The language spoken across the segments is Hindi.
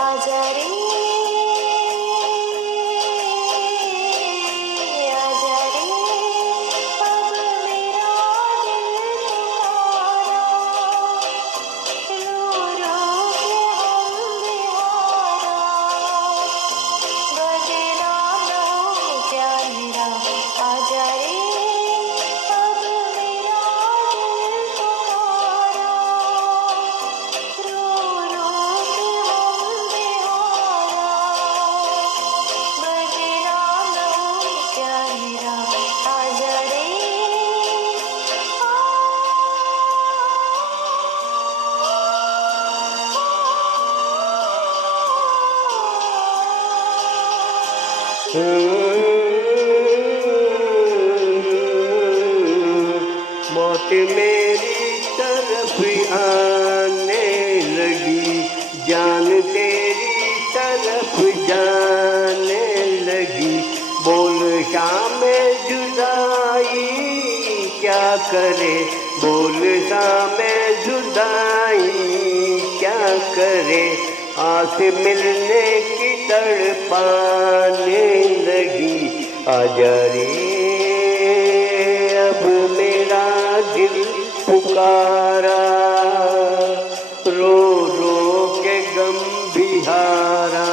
आजा रे आजा रे अब मेरा दिल तुम्हारा रो रो के हम बेहारा बदनाम न हो प्यार मेरा आजा रे अब मेरा दिल तुम्हारा रो रो के हम बेहारा बदनाम न हो प्यार मेरा आजा रे मौत मेरी तरफ आने लगी, जान तेरी तरफ जाने लगी। बोल शाम जुदाई क्या करे, बोल शाम जुदाई क्या करे। आस मिलने की तड़पाने लगी, आजा रे अब मेरा दिल पुकारा रो रो के गम बिहारा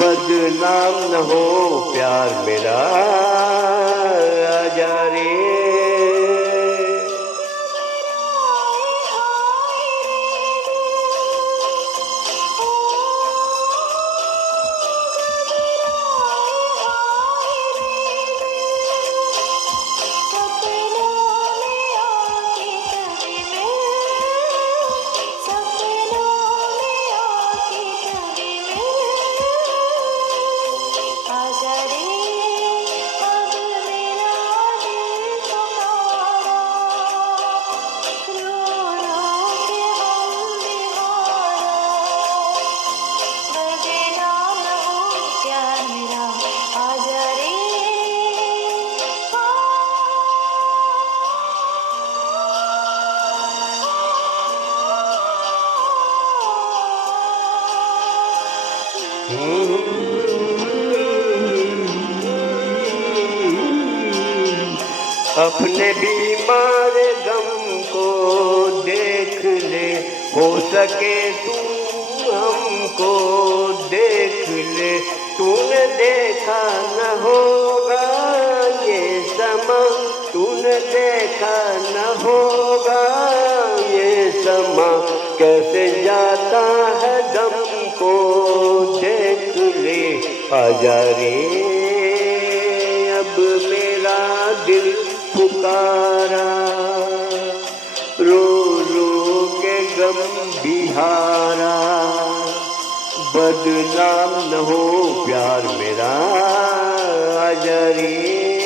बदनाम न हो प्यार मेरा आजा रे आजा रे अब मेरा दिल तुम्हारा रो रो के हम बेहारा बदनाम न हो प्यार मेरा आजा रे अपने बीमार गम को देख ले, हो सके तू हमको देख ले। तूने देखा न होगा ये समा, तूने देखा न होगा ये समा। कैसे जाता है दम को देख ले, आजा रे अब मेरा दिल पुकारा रो रो के गम बिहारा बदनाम न हो प्यार मेरा आजा रे।